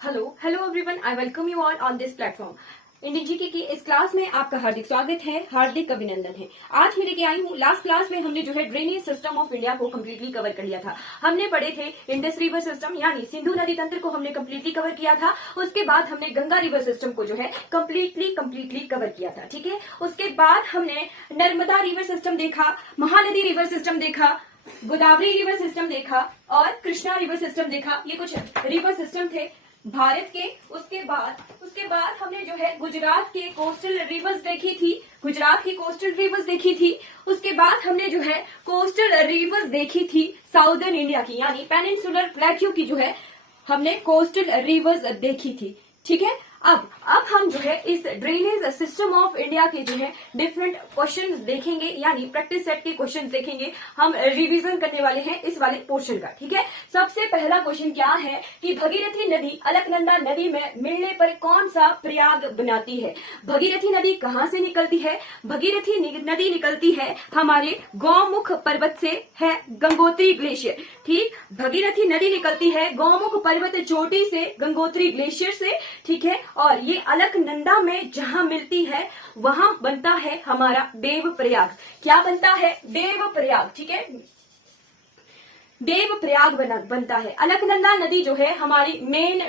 Hello everyone, I welcome you all on this platform. Indian GK की इस class में आपका हार्दिक स्वागत है, हार्दिक अभिनंदन है। आज मैं लेके आई हूँ, लास्ट क्लास में हमने जो है ड्रेनेज सिस्टम ऑफ इंडिया को कम्प्लीटली कवर कर लिया था। हमने पढ़े थे इंडस रिवर सिस्टम यानी सिंधु नदी तंत्र को हमने कम्प्लीटली कवर किया था। उसके बाद हमने गंगा रिवर सिस्टम को जो है कम्प्लीटली कवर किया था, ठीक है। उसके बाद हमने नर्मदा रिवर सिस्टम देखा, महानदी रिवर सिस्टम देखा, गोदावरी रिवर सिस्टम देखा और कृष्णा रिवर सिस्टम देखा। ये कुछ रिवर सिस्टम थे भारत के। उसके बाद हमने जो है गुजरात के कोस्टल रिवर्स देखी थी, गुजरात की कोस्टल रिवर्स देखी थी। उसके बाद हमने जो है कोस्टल रिवर्स देखी थी साउदर्न इंडिया की यानी पेनिनसुलर प्लेट्यू की जो है हमने कोस्टल रिवर्स देखी थी, ठीक है। अब हम जो है इस ड्रेनेज सिस्टम ऑफ इंडिया के जो है डिफरेंट क्वेश्चंस देखेंगे यानी प्रैक्टिस सेट के क्वेश्चंस देखेंगे। हम रिवीजन करने वाले हैं इस वाले पोर्शन का, ठीक है। सबसे पहला क्वेश्चन क्या है कि भगीरथी नदी अलकनंदा नदी में मिलने पर कौन सा प्रयाग बनाती है। भगीरथी नदी कहाँ से निकलती है? भगीरथी नदी निकलती है हमारे गौमुख पर्वत से, है गंगोत्री ग्लेशियर, ठीक। भगीरथी नदी निकलती है गौमुख पर्वत चोटी से, गंगोत्री ग्लेशियर से, ठीक है। और ये अलकनंदा में जहां मिलती है वहां बनता है हमारा देव प्रयाग। क्या बनता है? देव प्रयाग, ठीक है। देव प्रयाग बनता है। अलकनंदा नदी जो है हमारी मेन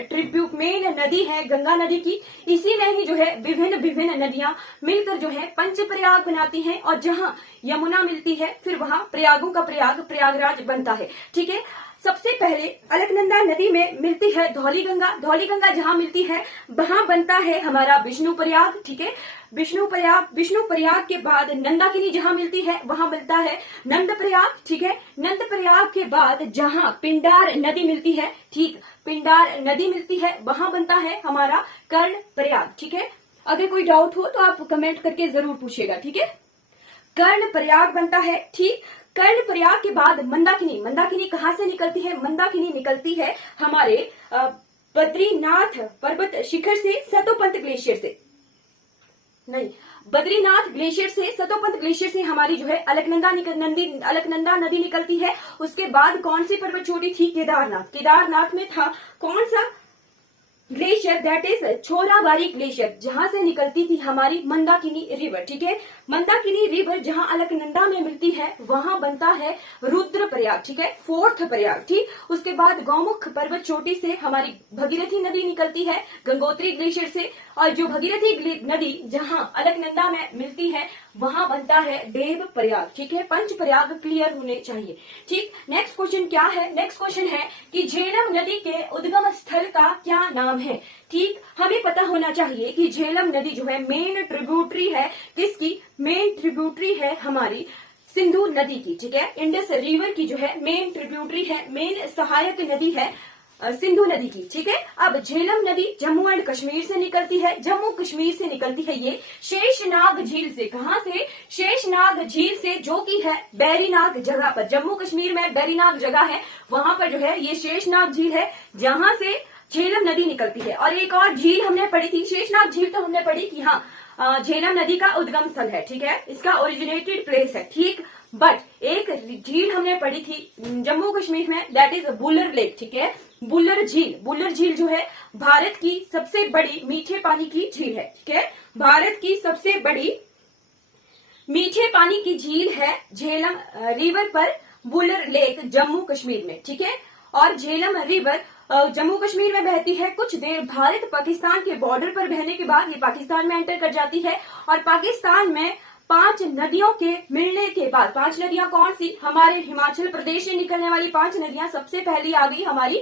नदी है गंगा नदी की। इसी में ही जो है विभिन्न नदियां मिलकर जो है पंच प्रयाग बनाती हैं और जहां यमुना मिलती है फिर वहां प्रयागों का प्रयागराज बनता है, ठीक है। सबसे पहले अलकनंदा नदी में मिलती है धौली गंगा जहां मिलती है वहां बनता है हमारा विष्णु प्रयाग, ठीक है। विष्णु प्रयाग के बाद नंदाकिनी जहां मिलती है वहां मिलता है नंद प्रयाग, ठीक है। नंद प्रयाग के बाद जहां पिंडार नदी मिलती है, ठीक, पिंडार नदी मिलती है वहां बनता है हमारा कर्ण प्रयाग, ठीक है। अगर कोई डाउट हो तो आप कमेंट करके जरूर पूछिएगा, ठीक है। कर्ण प्रयाग बनता है, ठीक। कर्ण प्रयाग के बाद मंदाकिनी कहाँ से निकलती है? मंदाकिनी निकलती है हमारे बद्रीनाथ पर्वत शिखर से, सतोपंत ग्लेशियर से, नहीं, बद्रीनाथ ग्लेशियर से, सतोपंत ग्लेशियर से हमारी जो है अलकनंदा नदी निकलती है। उसके बाद कौन सी पर्वत चोटी थी? केदारनाथ में था कौन सा ग्लेशियर? दैट इज छोराबाड़ी ग्लेशियर, जहां से निकलती थी हमारी मंदाकिनी रिवर, ठीक है। मंदाकिनी रिवर जहां अलकनंदा में मिलती है वहां बनता है रुद्र प्रयाग, ठीक है, फोर्थ प्रयाग, ठीक। उसके बाद गौमुख पर्वत चोटी से हमारी भगीरथी नदी निकलती है गंगोत्री ग्लेशियर से और जो भगीरथी नदी जहां अलकनंदा में मिलती है वहां बनता है देव प्रयाग, ठीक है। पंच प्रयाग क्लियर होने चाहिए, ठीक। नेक्स्ट क्वेश्चन क्या है? नेक्स्ट क्वेश्चन है कि झेलम नदी के उद्गम स्थल का क्या नाम है, ठीक। हमें पता होना चाहिए कि झेलम नदी जो है मेन ट्रिब्यूटरी है किसकी? मेन ट्रिब्यूटरी है हमारी सिंधु नदी की, ठीक है। इंडस रिवर की जो है मेन ट्रिब्यूटरी है, मेन सहायक नदी है सिंधु नदी की, ठीक है। अब झेलम नदी जम्मू एंड कश्मीर से निकलती है, जम्मू कश्मीर से निकलती है ये शेषनाग झील से। कहां से? शेषनाग झील से, जो कि है बैरीनाग जगह पर। जम्मू कश्मीर में बैरीनाग जगह है, वहां पर जो है ये शेषनाग झील है जहां से झेलम नदी निकलती है। और एक और झील हमने पढ़ी थी, शेषनाग झील तो हमने पढ़ी कि हाँ झेलम नदी का उद्गम स्थल है, ठीक है, इसका ओरिजिनेटेड प्लेस है, ठीक। बट एक झील हमने पढ़ी थी जम्मू कश्मीर में, दैट इज बुलर लेक, ठीक है। बुलर झील जो है भारत की सबसे बड़ी मीठे पानी की झील है, ठीक है। भारत की सबसे बड़ी मीठे पानी की झील है झेलम रिवर पर बुलर लेक जम्मू कश्मीर में, ठीक है। और झेलम रिवर जम्मू कश्मीर में बहती है, कुछ देर भारत पाकिस्तान के बॉर्डर पर बहने के बाद ये पाकिस्तान में एंटर कर जाती है और पाकिस्तान में 5 नदियों के मिलने के बाद, 5 नदियां कौन सी? हमारे हिमाचल प्रदेश से निकलने वाली 5 नदियां। सबसे पहली आ गई हमारी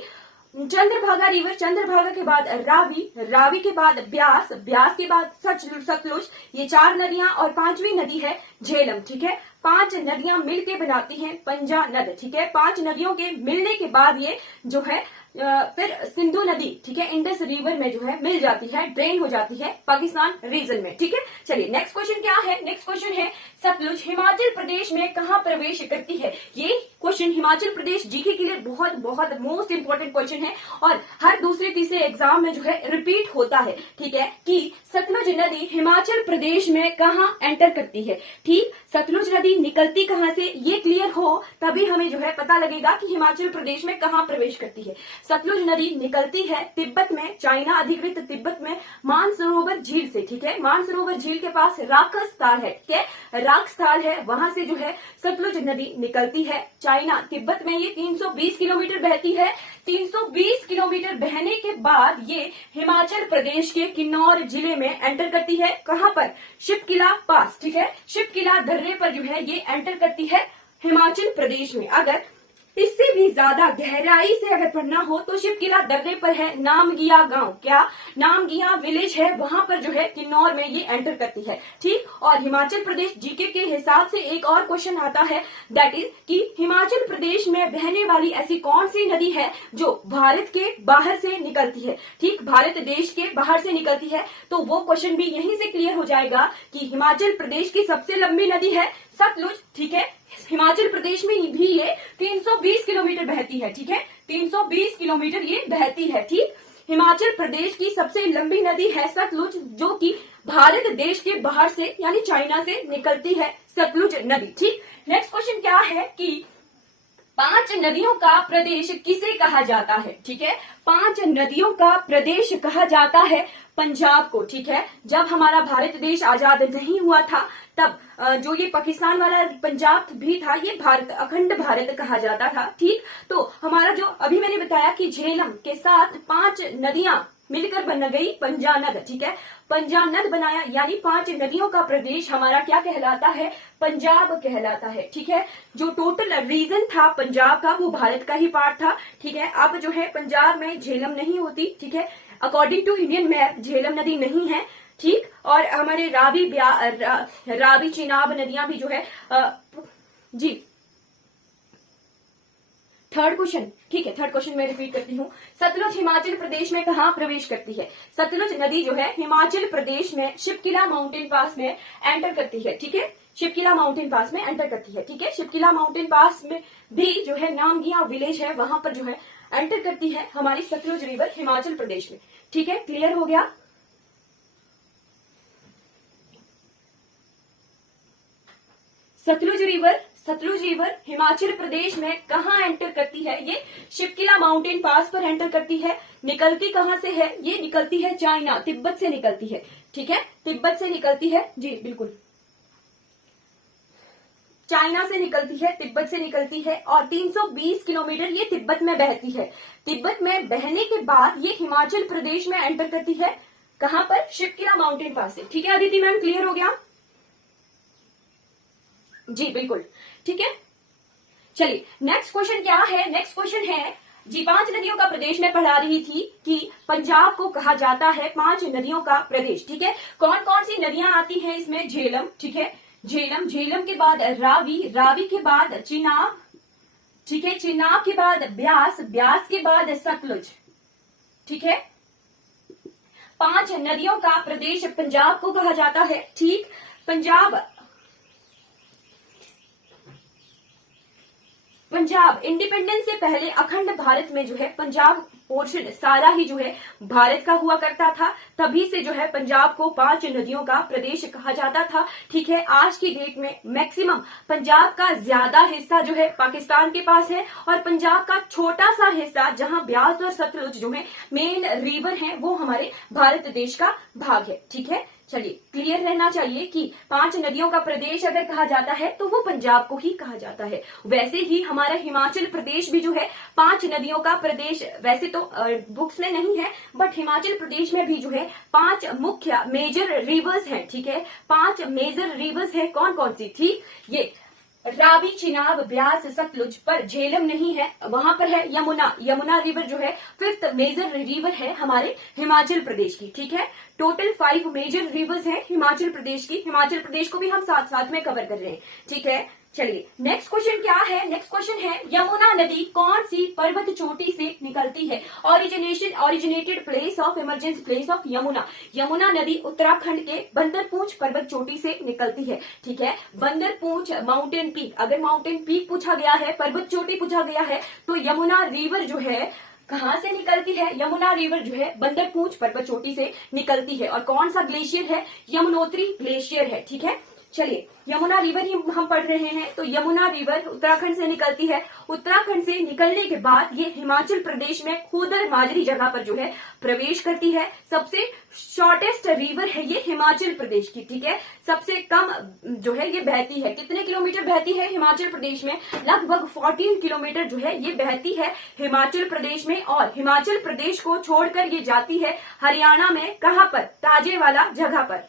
चंद्रभागा रिवर, चंद्रभागा के बाद रावी के बाद ब्यास के बाद सतलुज, ये 4 नदियां और 5वीं नदी है झेलम, ठीक है। 5 नदियां मिलके बनाती हैं पंजानद, ठीक है। 5 नदियों के मिलने के बाद ये जो है फिर सिंधु नदी, ठीक है, इंडस रिवर में जो है मिल जाती है, ड्रेन हो जाती है पाकिस्तान रीजन में, ठीक है। चलिए नेक्स्ट क्वेश्चन क्या है? नेक्स्ट क्वेश्चन है सतलुज हिमाचल प्रदेश में कहाँ प्रवेश करती है? ये क्वेश्चन हिमाचल प्रदेश जीके के लिए बहुत मोस्ट इंपोर्टेंट क्वेश्चन है और हर दूसरे तीसरे एग्जाम में जो है रिपीट होता है, ठीक है, कि सतलुज नदी हिमाचल प्रदेश में कहाँ एंटर करती है? ठीक, सतलुज नदी निकलती कहाँ से, ये क्लियर हो तभी हमें जो है पता लगेगा कि हिमाचल प्रदेश में कहाँ प्रवेश करती है। सतलुज नदी निकलती है तिब्बत में, चाइना अधिकृत तिब्बत में मानसरोवर झील से। ठीक है, मानसरोवर झील के पास राक्षस ताल है, ठीक है, राक्स ताल है, वहां से जो है सतलुज नदी निकलती है। चाइना तिब्बत में ये 320 किलोमीटर बहती है। 320 किलोमीटर बहने के बाद ये हिमाचल प्रदेश के किन्नौर जिले में एंटर करती है। कहां पर? शिपकिला पास। ठीक है, शिपकिला दर्रे पर जो है ये एंटर करती है हिमाचल प्रदेश में। अगर इससे भी ज्यादा गहराई से अगर पढ़ना हो तो शिपकिला दर्रे पर है नामगिया गांव। क्या? नामगिया विलेज है, वहां पर जो है किन्नौर में ये एंटर करती है। ठीक, और हिमाचल प्रदेश जीके के हिसाब से एक और क्वेश्चन आता है, दैट इज कि हिमाचल प्रदेश में बहने वाली ऐसी कौन सी नदी है जो भारत के बाहर से निकलती है? ठीक, भारत देश के बाहर से निकलती है। तो वो क्वेश्चन भी यहीं से क्लियर हो जाएगा कि हिमाचल प्रदेश की सबसे लंबी नदी है सतलुज। ठीक है, हिमाचल प्रदेश में भी ये 320 किलोमीटर बहती है। ठीक है, 320 किलोमीटर ये बहती है। ठीक, हिमाचल प्रदेश की सबसे लंबी नदी है सतलुज, जो कि भारत देश के बाहर से यानी चाइना से निकलती है सतलुज नदी। ठीक, नेक्स्ट क्वेश्चन क्या है कि 5 नदियों का प्रदेश किसे कहा जाता है? ठीक है, 5 नदियों का प्रदेश कहा जाता है पंजाब को। ठीक है, जब हमारा भारत देश आजाद नहीं हुआ था तब जो ये पाकिस्तान वाला पंजाब भी था, ये भारत, अखंड भारत कहा जाता था। ठीक, तो हमारा जो अभी मैंने बताया कि झेलम के साथ 5 नदियां मिलकर बन गई पंजानद। ठीक है, पंजानद बनाया, यानी 5 नदियों का प्रदेश हमारा क्या कहलाता है? पंजाब कहलाता है। ठीक है, जो टोटल रीजन था पंजाब का वो भारत का ही पार्ट था। ठीक है, अब जो है पंजाब में झेलम नहीं होती। ठीक है, according to Indian map Jhelum नदी नहीं है। ठीक, और हमारे रावी चिनाब नदियां भी जो है जी। थर्ड क्वेश्चन, ठीक है, थर्ड क्वेश्चन मैं रिपीट करती हूँ। सतलुज हिमाचल प्रदेश में कहाँ प्रवेश करती है? सतलुज नदी जो है हिमाचल प्रदेश में शिपकिला माउंटेन पास में एंटर करती है। ठीक है, शिपकिला माउंटेन पास में एंटर करती है। ठीक है, शिपकिला माउंटेन पास में भी जो है नामगिया विलेज है, वहां पर जो है एंटर करती है हमारी सतलुज रिवर हिमाचल प्रदेश में। ठीक है, क्लियर हो गया? सतलुज रिवर हिमाचल प्रदेश में कहाँ एंटर करती है? ये शिपकिला माउंटेन पास पर एंटर करती है। निकलती कहाँ से है? ये निकलती है चाइना, तिब्बत से निकलती है। ठीक है, तिब्बत से निकलती है जी, बिल्कुल, चाइना से निकलती है, तिब्बत से निकलती है, और 320 किलोमीटर ये तिब्बत में बहती है। तिब्बत में बहने के बाद ये हिमाचल प्रदेश में एंटर करती है। कहां पर? शिपकिला माउंटेन पास से। ठीक है अदिति मैम, क्लियर हो गया? जी बिल्कुल, ठीक है। चलिए नेक्स्ट क्वेश्चन क्या है? नेक्स्ट क्वेश्चन है जी, 5 नदियों का प्रदेश में पढ़ा रही थी कि पंजाब को कहा जाता है 5 नदियों का प्रदेश। ठीक है, कौन कौन सी नदियां आती हैं इसमें? झेलम, ठीक है, झेलम के बाद रावी के बाद चिनाब, ठीक है, चिनाब के बाद ब्यास के बाद सतलुज। ठीक है, 5 नदियों का प्रदेश पंजाब को कहा जाता है। ठीक, पंजाब इंडिपेंडेंस से पहले अखंड भारत में जो है पंजाब पोर्शन सारा ही जो है भारत का हुआ करता था। तभी से जो है पंजाब को 5 नदियों का प्रदेश कहा जाता था। ठीक है, आज की डेट में मैक्सिमम पंजाब का ज्यादा हिस्सा जो है पाकिस्तान के पास है, और पंजाब का छोटा सा हिस्सा जहां ब्यास और सतलुज जो है मेन रिवर है वो हमारे भारत देश का भाग है। ठीक है, चलिए क्लियर रहना चाहिए कि 5 नदियों का प्रदेश अगर कहा जाता है तो वो पंजाब को ही कहा जाता है। वैसे ही हमारा हिमाचल प्रदेश भी जो है 5 नदियों का प्रदेश, वैसे तो बुक्स में नहीं है, बट हिमाचल प्रदेश में भी जो है 5 मुख्य मेजर रिवर्स हैं। ठीक है, 5 मेजर रिवर्स है। कौन कौन सी? ठीक, ये रावी, चिनाब, ब्यास, सतलुज, पर झेलम नहीं है, वहां पर है यमुना रिवर जो है 5th मेजर रिवर है हमारे हिमाचल प्रदेश की। ठीक है, टोटल 5 मेजर रिवर्स हैं हिमाचल प्रदेश की। हिमाचल प्रदेश को भी हम साथ साथ में कवर कर रहे हैं। ठीक है, चलिए नेक्स्ट क्वेश्चन क्या है? नेक्स्ट क्वेश्चन है यमुना नदी कौन सी पर्वत चोटी से निकलती है? Originated place of emergence place of Yamuna नदी उत्तराखंड के बंदरपूंछ पर्वत चोटी से निकलती है। ठीक है, बंदरपूंछ माउंटेन पीक, अगर माउंटेन पीक पूछा गया है, पर्वत चोटी पूछा गया है, तो यमुना रिवर जो है कहाँ से निकलती है? यमुना रिवर जो है बंदरपूंछ पर्वत चोटी से निकलती है। और कौन सा ग्लेशियर है? यमुनोत्री ग्लेशियर है। ठीक है, चलिए यमुना रिवर ही हम पढ़ रहे हैं, तो यमुना रिवर उत्तराखंड से निकलती है। उत्तराखंड से निकलने के बाद ये हिमाचल प्रदेश में खोदर माजरी जगह पर जो है प्रवेश करती है। सबसे शॉर्टेस्ट रिवर है ये हिमाचल प्रदेश की। ठीक है, सबसे कम जो है ये बहती है। कितने किलोमीटर बहती है हिमाचल प्रदेश में? लगभग 14 किलोमीटर जो है ये बहती है हिमाचल प्रदेश में। और हिमाचल प्रदेश को छोड़कर ये जाती है हरियाणा में। कहां पर? ताजेवाला जगह पर।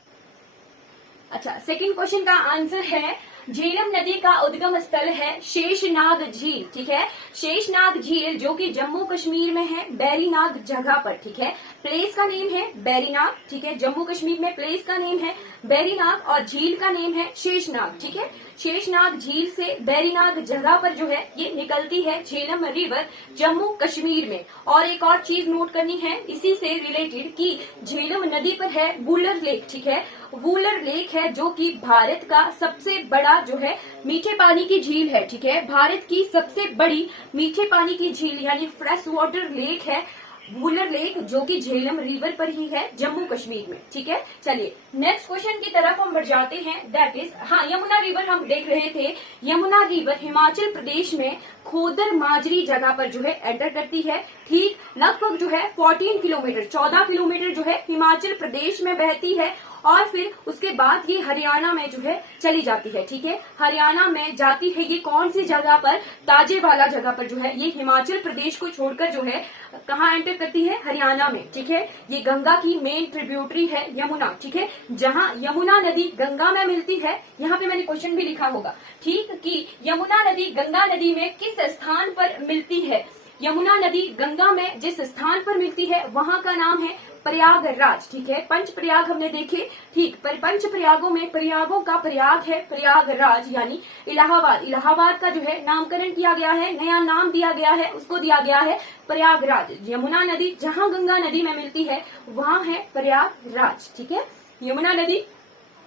अच्छा, सेकंड क्वेश्चन का आंसर है झेलम नदी का उद्गम स्थल है शेषनाग झील। ठीक है, शेषनाग झील जो कि जम्मू कश्मीर में है, बैरीनाग जगह पर। ठीक है, प्लेस का नेम है बैरीनाग। ठीक है, जम्मू कश्मीर में प्लेस का नेम है बैरीनाग और झील का नेम है शेषनाग। ठीक है, शेषनाग झील से बैरीनाग जगह पर जो है ये निकलती है झेलम रिवर जम्मू कश्मीर में। और एक और चीज नोट करनी है इसी से रिलेटेड कि झेलम नदी पर है वूलर लेक। ठीक है, वूलर लेक है जो कि भारत का सबसे बड़ा जो है मीठे पानी की झील है। ठीक है, भारत की सबसे बड़ी मीठे पानी की झील यानी फ्रेश वाटर लेक है वूलर लेक, जो कि झेलम रिवर पर ही है जम्मू कश्मीर में। ठीक है, चलिए नेक्स्ट क्वेश्चन की तरफ हम बढ़ जाते हैं। दैट इज, हाँ, यमुना रिवर हम देख रहे थे। यमुना रिवर हिमाचल प्रदेश में खोदर माजरी जगह पर जो है एंटर करती है। ठीक, लगभग जो है 14 किलोमीटर 14 किलोमीटर जो है हिमाचल प्रदेश में बहती है। और फिर उसके बाद ये हरियाणा में जो है चली जाती है। ठीक है, हरियाणा में जाती है ये कौन सी जगह पर? ताजेवाला जगह पर जो है ये हिमाचल प्रदेश को छोड़कर जो है कहाँ एंटर करती है? हरियाणा में। ठीक है, ये गंगा की मेन ट्रिब्यूटरी है यमुना। ठीक है, जहाँ यमुना नदी गंगा में मिलती है, यहाँ पे मैंने क्वेश्चन भी लिखा होगा। ठीक, कि यमुना नदी गंगा नदी में किस स्थान पर मिलती है? यमुना नदी गंगा में जिस स्थान पर मिलती है वहां का नाम है प्रयागराज। ठीक है, पंच प्रयाग हमने देखे। ठीक, पर पंच प्रयागों में प्रयागों का प्रयाग है प्रयागराज यानी इलाहाबाद। इलाहाबाद का जो है नामकरण किया गया है, नया नाम दिया गया है, उसको दिया गया है प्रयागराज। यमुना नदी जहां गंगा नदी में मिलती है वहां है प्रयागराज। ठीक है, यमुना नदी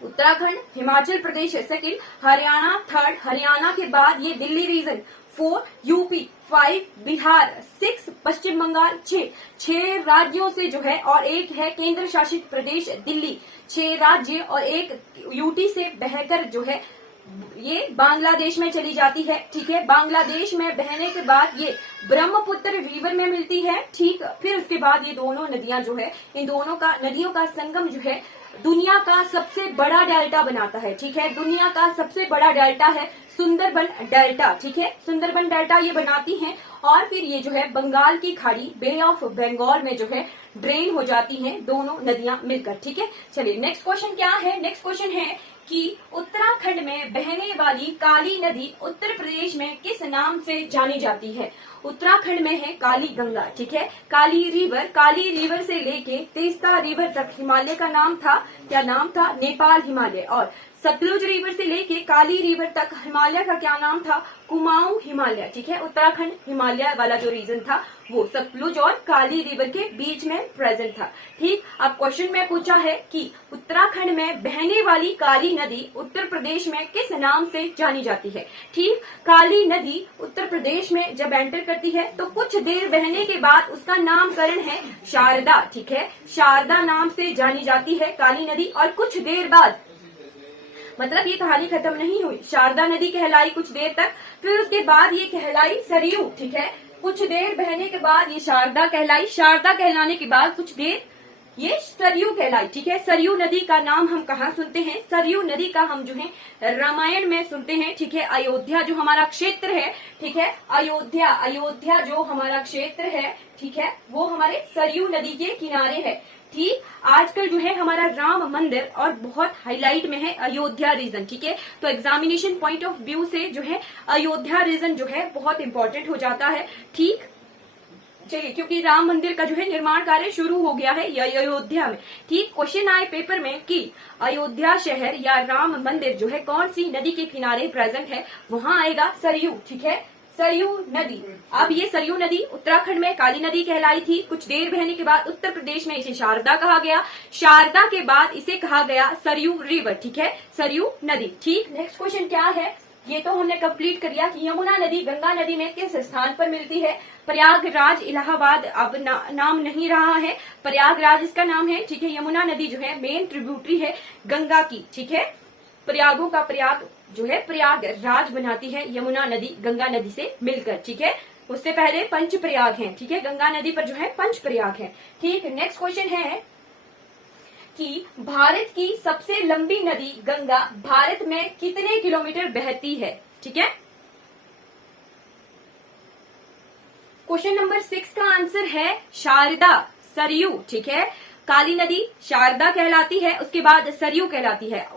उत्तराखंड, हिमाचल प्रदेश सेकंड, हरियाणा थर्ड, हरियाणा के बाद ये दिल्ली रीजन 4, यूपी 5, बिहार 6, पश्चिम बंगाल 6 राज्यों से जो है, और एक है केंद्र शासित प्रदेश दिल्ली। 6 राज्य और एक यूटी से बहकर जो है ये बांग्लादेश में चली जाती है। ठीक है, बांग्लादेश में बहने के बाद ये ब्रह्मपुत्र रिवर में मिलती है। ठीक, फिर उसके बाद ये दोनों नदियां जो है, इन दोनों का नदियों का संगम जो है दुनिया का सबसे बड़ा डेल्टा बनाता है। ठीक है, दुनिया का सबसे बड़ा डेल्टा है सुंदरबन डेल्टा। ठीक है, सुंदरबन डेल्टा ये बनाती हैं और फिर ये जो है बंगाल की खाड़ी बे ऑफ बंगाल में जो है ड्रेन हो जाती हैं दोनों नदियां मिलकर। ठीक है, चलिए नेक्स्ट क्वेश्चन क्या है? नेक्स्ट क्वेश्चन है कि उत्तराखंड में बहने वाली काली नदी उत्तर प्रदेश में किस नाम से जानी जाती है? उत्तराखंड में है काली गंगा। ठीक है, काली रिवर से लेके तेस्ता रिवर तक हिमालय का नाम था, क्या नाम था? नेपाल हिमालय। और सतलुज रिवर से लेके काली रिवर तक हिमालय का क्या नाम था? कुमाऊं हिमालय। ठीक है, उत्तराखंड हिमालय वाला जो रीजन था वो सतलुज और काली रिवर के बीच में प्रेजेंट था। ठीक, अब क्वेश्चन में पूछा है कि उत्तराखंड में बहने वाली काली नदी उत्तर प्रदेश में किस नाम से जानी जाती है? ठीक, काली नदी उत्तर प्रदेश में जब एंटर करती है तो कुछ देर बहने के बाद उसका नामकरण है शारदा। ठीक है, शारदा नाम से जानी जाती है काली नदी। और कुछ देर बाद, मतलब ये कहानी खत्म नहीं हुई, शारदा नदी कहलाई कुछ देर तक, फिर उसके बाद ये कहलाई सरयू। ठीक है, कुछ देर बहने के बाद ये शारदा कहलाई, शारदा कहलाने के बाद कुछ देर ये सरयू कहलाई। ठीक है, सरयू नदी का नाम हम कहाँ सुनते हैं? सरयू नदी का हम जो है रामायण में सुनते हैं। ठीक है, अयोध्या जो हमारा क्षेत्र है, ठीक है, अयोध्या जो हमारा क्षेत्र है, ठीक है, वो हमारे सरयू नदी के किनारे है। ठीक, आजकल जो है हमारा राम मंदिर और बहुत हाईलाइट में है अयोध्या रीजन। ठीक है, तो एग्जामिनेशन पॉइंट ऑफ व्यू से जो है अयोध्या रीजन जो है बहुत इंपॉर्टेंट हो जाता है। ठीक, चलिए, क्योंकि राम मंदिर का जो है निर्माण कार्य शुरू हो गया है अयोध्या में। ठीक, क्वेश्चन आए पेपर में कि अयोध्या शहर या राम मंदिर जो है कौन सी नदी के किनारे प्रेजेंट है? वहां आएगा सरयू। ठीक है, सरयू नदी। अब ये सरयू नदी उत्तराखंड में काली नदी कहलाई थी। कुछ देर बहने के बाद उत्तर प्रदेश में इसे शारदा कहा गया, शारदा के बाद इसे कहा गया सरयू रिवर। ठीक है, सरयू नदी। ठीक, नेक्स्ट क्वेश्चन क्या है ये तो हमने कंप्लीट कर लिया कि यमुना नदी गंगा नदी में किस स्थान पर मिलती है। प्रयागराज इलाहाबाद अब नाम नहीं रहा है, प्रयागराज इसका नाम है, ठीक है। यमुना नदी जो है मेन ट्रिब्यूटरी है गंगा की, ठीक है। प्रयागों का प्रयाग जो है प्रयागराज बनाती है यमुना नदी गंगा नदी से मिलकर, ठीक है। उससे पहले पंच प्रयाग है, ठीक है। गंगा नदी पर जो है पंच प्रयाग है, ठीक। नेक्स्ट क्वेश्चन है कि भारत की सबसे लंबी नदी गंगा भारत में कितने किलोमीटर बहती है, ठीक है। क्वेश्चन नंबर 6 का आंसर है शारदा, सरयू, ठीक है। काली नदी शारदा कहलाती है, उसके बाद सरयू कहलाती है।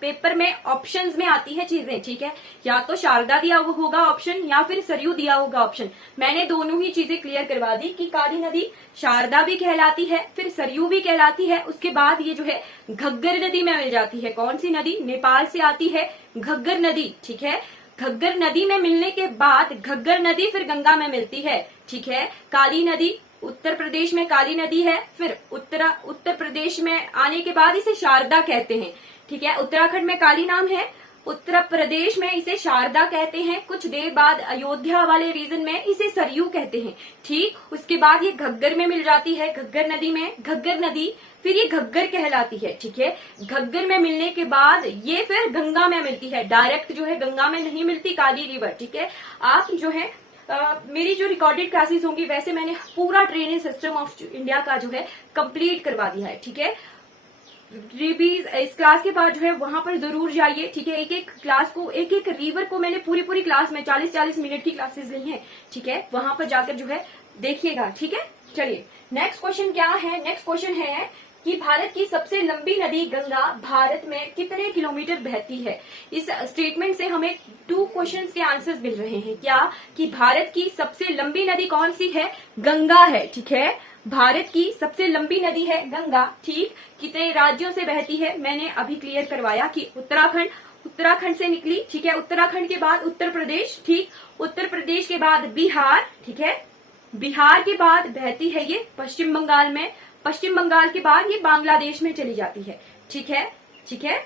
पेपर में ऑप्शंस में आती है चीजें, ठीक है। या तो शारदा दिया होगा ऑप्शन या फिर सरयू दिया होगा ऑप्शन। मैंने दोनों ही चीजें क्लियर करवा दी कि काली नदी शारदा भी कहलाती है, फिर सरयू भी कहलाती है। उसके बाद ये जो है घग्गर नदी में मिल जाती है। कौन सी नदी? नेपाल से आती है घग्गर नदी, ठीक है। घग्गर नदी में मिलने के बाद घग्गर नदी फिर गंगा में मिलती है, ठीक है। काली नदी उत्तर प्रदेश में काली नदी है, फिर उत्तर प्रदेश में आने के बाद इसे शारदा कहते हैं, ठीक है। उत्तराखंड में काली नाम है, उत्तर प्रदेश में इसे शारदा कहते हैं। कुछ देर बाद अयोध्या वाले रीजन में इसे सरयू कहते हैं, ठीक। उसके बाद ये घग्गर में मिल जाती है, घग्गर नदी में, घग्गर नदी फिर ये घग्गर कहलाती है, ठीक है। घग्गर में मिलने के बाद ये फिर गंगा में मिलती है। डायरेक्ट जो है गंगा में नहीं मिलती काली रिवर, ठीक है। आप जो है मेरी जो रिकॉर्डेड क्लासेस होंगी वैसे मैंने पूरा ड्रेनेज सिस्टम ऑफ इंडिया का जो है कंप्लीट करवा दिया है, ठीक है। इस क्लास के बाद जो है वहां पर जरूर जाइए, ठीक है। एक एक क्लास को, एक एक रिवर को मैंने पूरी क्लास में 40-40 मिनट की क्लासेस ली है, ठीक है। वहां पर जाकर जो है देखिएगा, ठीक है। चलिए नेक्स्ट क्वेश्चन क्या है? नेक्स्ट क्वेश्चन है कि भारत की सबसे लंबी नदी गंगा भारत में कितने किलोमीटर बहती है। इस स्टेटमेंट से हमें 2 क्वेश्चंस के आंसर्स मिल रहे हैं। क्या? कि भारत की सबसे लंबी नदी कौन सी है? गंगा है, ठीक है। भारत की सबसे लंबी नदी है गंगा, ठीक। कितने राज्यों से बहती है? मैंने अभी क्लियर करवाया कि उत्तराखंड से निकली, ठीक है। उत्तराखंड के बाद उत्तर प्रदेश, ठीक। उत्तर प्रदेश के बाद बिहार, ठीक है। बिहार के बाद बहती है ये पश्चिम बंगाल में, पश्चिम बंगाल के बाद ये बांग्लादेश में चली जाती है, ठीक है, ठीक है।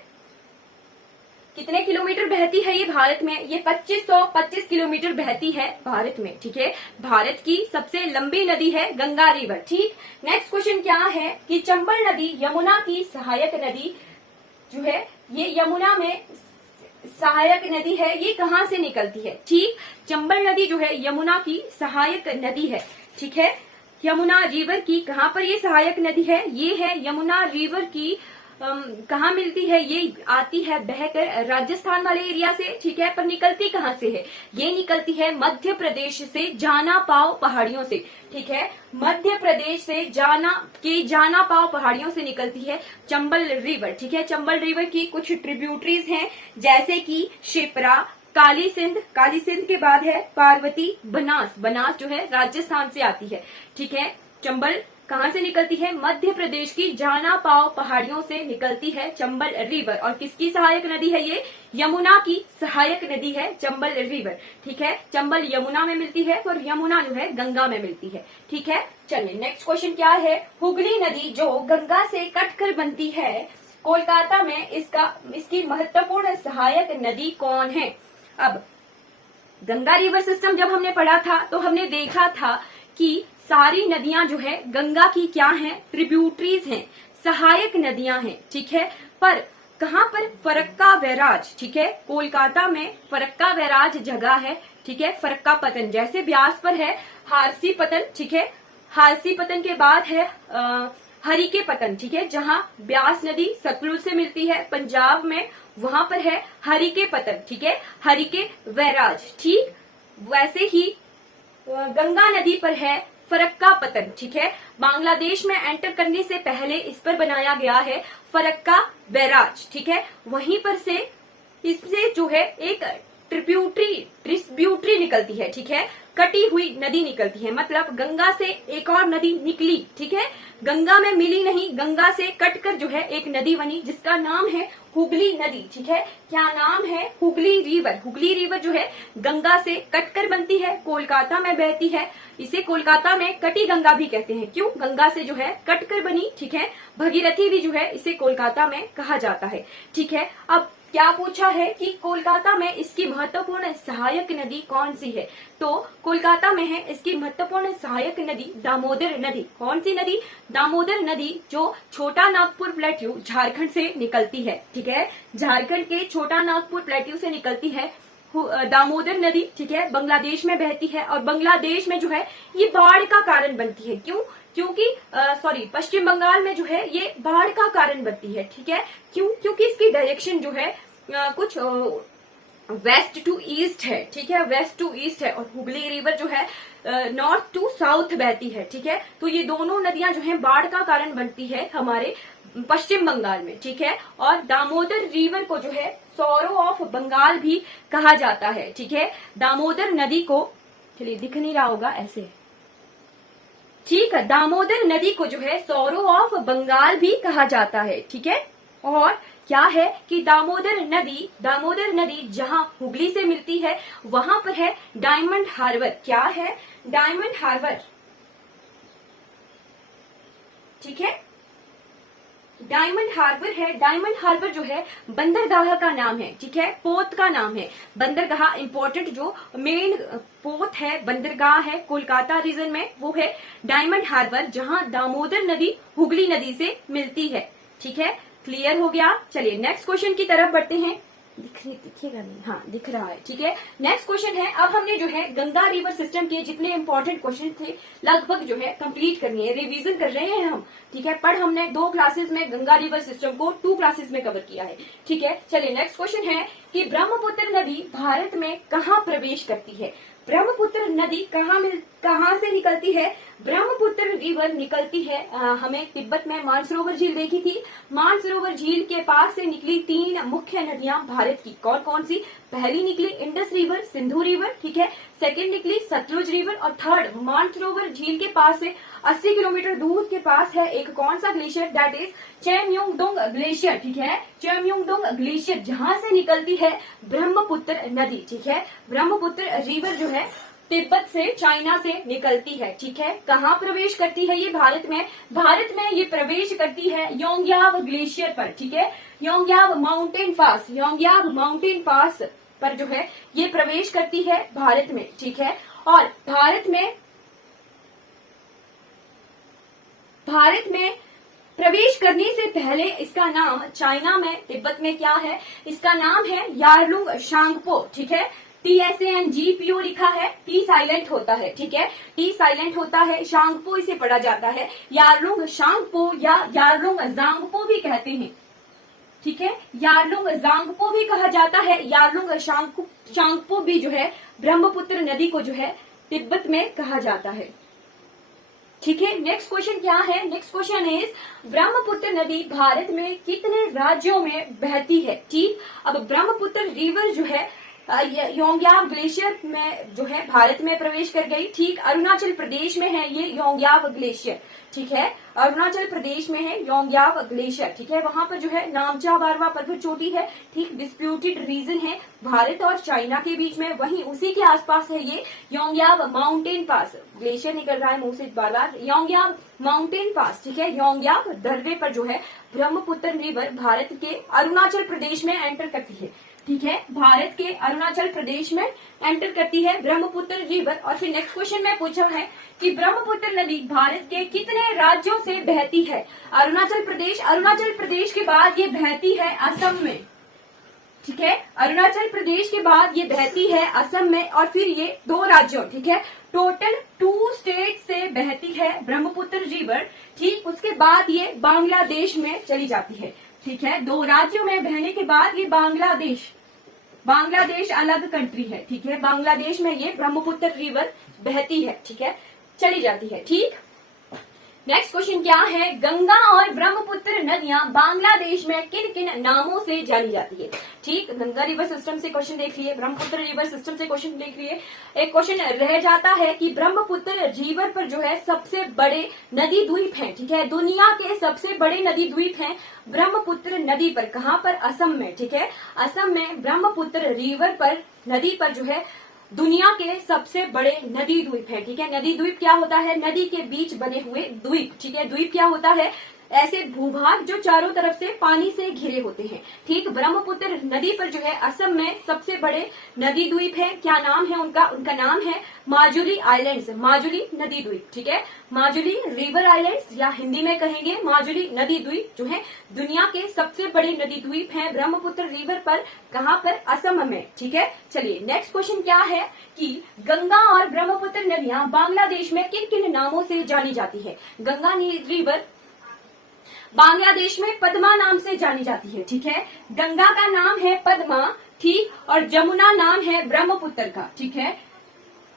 कितने किलोमीटर बहती है ये भारत में? ये 2525 किलोमीटर बहती है भारत में, ठीक है। भारत की सबसे लंबी नदी है गंगा रिवर, ठीक। नेक्स्ट क्वेश्चन क्या है कि चंबल नदी यमुना की सहायक नदी जो है, ये यमुना में सहायक नदी है, ये कहाँ से निकलती है? ठीक, चंबल नदी जो है यमुना की सहायक नदी है, ठीक है। यमुना रिवर की कहाँ पर ये सहायक नदी है? ये है यमुना रिवर की कहाँ मिलती है? ये आती है बहकर राजस्थान वाले एरिया से, ठीक है। पर निकलती कहाँ से है? ये निकलती है मध्य प्रदेश से जाना पाव पहाड़ियों से, ठीक है। मध्य प्रदेश से जाना पाव पहाड़ियों से निकलती है चंबल रिवर, ठीक है। चंबल रिवर की कुछ ट्रिब्यूटरीज हैं जैसे कि शिप्रा, काली सिंध के बाद है पार्वती, बनास जो है राजस्थान से आती है, ठीक है। चंबल कहाँ से निकलती है? मध्य प्रदेश की जाना पाव पहाड़ियों से निकलती है चंबल रिवर। और किसकी सहायक नदी है ये? यमुना की सहायक नदी है चंबल रिवर, ठीक है। चंबल यमुना में मिलती है और यमुना जो है गंगा में मिलती है, ठीक है। चलिए नेक्स्ट क्वेश्चन क्या है? हुगली नदी जो गंगा से कटकर बनती है कोलकाता में, इसकी महत्वपूर्ण सहायक नदी कौन है? अब गंगा रिवर सिस्टम जब हमने पढ़ा था तो हमने देखा था कि सारी नदियां जो है गंगा की क्या हैं? ट्रिब्यूटरीज हैं, सहायक नदियां हैं, ठीक है। पर कहां पर? फरक्का बैराज, ठीक है। कोलकाता में फरक्का बैराज जगह है, ठीक है। फरक्का पतन जैसे ब्यास पर है हारसी पतन, ठीक है। हारसी पतन के बाद है हरिके पतन, ठीक है। जहां ब्यास नदी सतलुज से मिलती है पंजाब में, वहां पर है हरिके पतन, ठीक है। हरिके बैराज, ठीक। वैसे ही गंगा नदी पर है फरक्का पतन, ठीक है। बांग्लादेश में एंटर करने से पहले इस पर बनाया गया है फरक्का बैराज, ठीक है। वहीं पर से इससे जो है एक ट्रिब्यूटरी निकलती है, ठीक है। कटी हुई नदी निकलती है, मतलब गंगा से एक और नदी निकली, ठीक है। गंगा में मिली नहीं, गंगा से कटकर जो है एक नदी बनी जिसका नाम है हुगली नदी, ठीक है। क्या नाम है? हुगली रिवर। हुगली रिवर जो है गंगा से कटकर बनती है, कोलकाता में बहती है। इसे कोलकाता में कटी गंगा भी कहते हैं। क्यों? गंगा से जो है कटकर बनी, ठीक है। भगीरथी भी जो है इसे कोलकाता में कहा जाता है, ठीक है। अब क्या पूछा है कि कोलकाता में इसकी महत्वपूर्ण सहायक नदी कौन सी है? तो कोलकाता में है इसकी महत्वपूर्ण सहायक नदी दामोदर नदी। कौन सी नदी? दामोदर नदी, जो छोटा नागपुर प्लेट्यू झारखंड से निकलती है। ठीक है, झारखंड के छोटा नागपुर प्लेट्यू से निकलती है दामोदर नदी। ठीक है, बांग्लादेश में बहती है और बांग्लादेश में जो है ये बाढ़ का कारण बनती है। क्यों? क्योंकि पश्चिम बंगाल में जो है ये बाढ़ का कारण बनती है। ठीक है, क्यों? क्योंकि इसकी डायरेक्शन जो है कुछ वेस्ट टू ईस्ट है। ठीक है, वेस्ट टू ईस्ट है और हुगली रिवर जो है नॉर्थ टू साउथ बहती है। ठीक है, तो ये दोनों नदियां जो है बाढ़ का कारण बनती है हमारे पश्चिम बंगाल में। ठीक है, और दामोदर रिवर को जो है सौरो ऑफ बंगाल भी कहा जाता है। ठीक है, दामोदर नदी को, चलिए दिख नहीं रहा होगा ऐसे, ठीक है, दामोदर नदी को जो है सौरो ऑफ बंगाल भी कहा जाता है। ठीक है, और क्या है कि दामोदर नदी जहां हुगली से मिलती है वहां पर है डायमंड हार्बर। क्या है? डायमंड हार्बर। ठीक है, डायमंड हार्बर है। डायमंड हार्बर जो है बंदरगाह का नाम है। ठीक है, पोत का नाम है। बंदरगाह इंपॉर्टेंट जो मेन पोत है, बंदरगाह है कोलकाता रीजन में, वो है डायमंड हार्बर, जहां दामोदर नदी हुगली नदी से मिलती है। ठीक है, क्लियर हो गया। चलिए नेक्स्ट क्वेश्चन की तरफ बढ़ते हैं। दिखेगा नहीं? हाँ, दिख रहा है। ठीक है, नेक्स्ट क्वेश्चन है, अब हमने जो है गंगा रिवर सिस्टम के जितने इंपॉर्टेंट क्वेश्चन थे लगभग जो है कंप्लीट करनी है, रिवीजन कर रहे हैं हम। ठीक है, पर हमने 2 क्लासेस में गंगा रिवर सिस्टम को 2 क्लासेस में कवर किया है। ठीक है, चलिए नेक्स्ट क्वेश्चन है कि ब्रह्मपुत्र नदी भारत में कहाँ प्रवेश करती है? ब्रह्मपुत्र नदी कहाँ से निकलती है? ब्रह्मपुत्र रिवर निकलती है हमें तिब्बत में मानसरोवर झील देखी थी। मानसरोवर झील के पास से निकली 3 मुख्य नदियां भारत की। कौन कौन सी? पहली निकली इंडस रिवर, सिंधु रिवर। ठीक है, सेकंड निकली सतलुज रिवर और थर्ड मानसरोवर झील के पास से 80 किलोमीटर दूर के पास है एक कौन सा glacier? That is Chemayungdung glacier. ठीक है, चेमयोंगडोंग ग्लेशियर, जहां से निकलती है ब्रह्मपुत्र नदी। ठीक है, ब्रह्मपुत्र रिवर जो है तिब्बत से, चाइना से निकलती है। ठीक है, कहाँ प्रवेश करती है ये? भारत में ये प्रवेश करती है योंगयाब ग्लेशियर पर। ठीक है, योंगयाब माउंटेन पास पर जो है ये प्रवेश करती है भारत में। ठीक है, और भारत में प्रवेश करने से पहले इसका नाम चाइना में, तिब्बत में क्या है? इसका नाम है यारलुंग शांगपो। ठीक है, TSANGPO लिखा है, टी साइलेंट होता है। ठीक है, टी साइलेंट होता है, शांगपो इसे पढ़ा जाता है। यारलुंग शांगपो या यारलुंग जांगपो भी कहते हैं। ठीक है, यारलुंग जांगपो भी कहा जाता है। यारलुंग शांगपो भी जो है ब्रह्मपुत्र नदी को जो है तिब्बत में कहा जाता है। ठीक है, नेक्स्ट क्वेश्चन क्या है? नेक्स्ट क्वेश्चन इज ब्रह्मपुत्र नदी भारत में कितने राज्यों में बहती है? ठीक, अब ब्रह्मपुत्र रिवर जो है योंगयाब ग्लेशियर में जो है भारत में प्रवेश कर गई। ठीक, अरुणाचल प्रदेश में है ये योंगयाब ग्लेशियर। ठीक है, अरुणाचल प्रदेश में है योंगयाब ग्लेशियर। ठीक है, वहां पर जो है नामचा बारवा पर्वत चोटी है। ठीक, डिस्प्यूटेड रीजन है भारत और चाइना के बीच में, वहीं उसी के आसपास है ये योंगयाब माउंटेन पास। ग्लेशियर निकल रहा है मुंह से बार बार। योंगयाब माउंटेन पास। ठीक है, योंगयाब दर्रे पर जो है ब्रह्मपुत्र रिवर भारत के अरुणाचल प्रदेश में एंटर करती है। ठीक है, भारत के अरुणाचल प्रदेश में एंटर करती है ब्रह्मपुत्र रिवर। और फिर नेक्स्ट क्वेश्चन में पूछा है कि ब्रह्मपुत्र नदी भारत के कितने राज्यों से बहती है? अरुणाचल प्रदेश के बाद ये बहती है असम में। ठीक है, अरुणाचल प्रदेश के बाद ये बहती है असम में और फिर ये 2 राज्यों, ठीक है, टोटल 2 स्टेट से बहती है ब्रह्मपुत्र रिवर। ठीक, उसके बाद ये बांग्लादेश में चली जाती है। ठीक है, 2 राज्यों में बहने के बाद ये बांग्लादेश अलग कंट्री है। ठीक है, बांग्लादेश में ये ब्रह्मपुत्र रिवर बहती है। ठीक है, चली जाती है। ठीक, नेक्स्ट क्वेश्चन क्या है? गंगा और ब्रह्मपुत्र नदियां बांग्लादेश में किन किन नामों से जानी जाती है? ठीक, गंगा रिवर सिस्टम से क्वेश्चन देख लिए, ब्रह्मपुत्र रिवर सिस्टम से क्वेश्चन देख लिए। एक क्वेश्चन रह जाता है कि ब्रह्मपुत्र रिवर पर जो है सबसे बड़े नदी द्वीप हैं। ठीक है, दुनिया के सबसे बड़े नदी द्वीप हैं ब्रह्मपुत्र नदी पर। कहाँ पर? असम में। ठीक है, असम में ब्रह्मपुत्र रिवर पर नदी पर जो है दुनिया के सबसे बड़े नदी द्वीप है। ठीक है, नदी द्वीप क्या होता है? नदी के बीच बने हुए द्वीप। ठीक है, द्वीप क्या होता है? ऐसे भूभाग जो चारों तरफ से पानी से घिरे होते हैं। ठीक, ब्रह्मपुत्र नदी पर जो है असम में सबसे बड़े नदी द्वीप है। क्या नाम है उनका? उनका नाम है माजुली आइलैंड्स, माजुली नदी द्वीप। ठीक है, माजुली रिवर आइलैंड्स या हिंदी में कहेंगे माजुली नदी द्वीप जो है दुनिया के सबसे बड़े नदी द्वीप हैं ब्रह्मपुत्र रिवर पर। कहां पर? असम में। ठीक है, चलिए नेक्स्ट क्वेश्चन क्या है कि गंगा और ब्रह्मपुत्र नदियां बांग्लादेश में किन किन नामों से जानी जाती है? गंगा रिवर बांग्लादेश में पद्मा नाम से जानी जाती है। ठीक है, गंगा का नाम है पद्मा, ठीक, और जमुना नाम है ब्रह्मपुत्र का। ठीक है,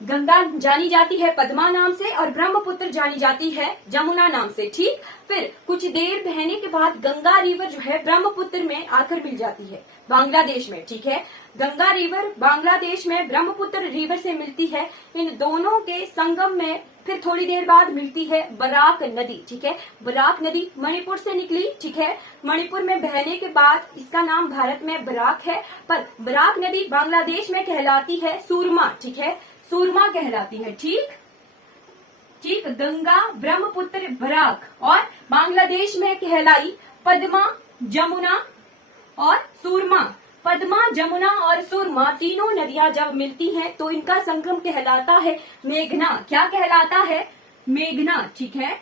गंगा जानी जाती है पद्मा नाम से और ब्रह्मपुत्र जानी जाती है जमुना नाम से। ठीक, फिर कुछ देर बहने के बाद गंगा रिवर जो है ब्रह्मपुत्र में आकर मिल जाती है बांग्लादेश में। ठीक है, गंगा रिवर बांग्लादेश में ब्रह्मपुत्र रिवर से मिलती है। इन दोनों के संगम में फिर थोड़ी देर बाद मिलती है बराक नदी। ठीक है, बराक नदी मणिपुर से निकली। ठीक है, मणिपुर में बहने के बाद इसका नाम भारत में बराक है, पर बराक नदी बांग्लादेश में कहलाती है सूरमा। ठीक है, सूरमा कहलाती है। ठीक, ठीक, गंगा ब्रह्मपुत्र बराक और बांग्लादेश में कहलाई पद्मा, जमुना और सूरमा। पद्मा, जमुना और सूरमा तीनों नदियां जब मिलती हैं तो इनका संगम कहलाता है मेघना। क्या कहलाता है? मेघना। ठीक है,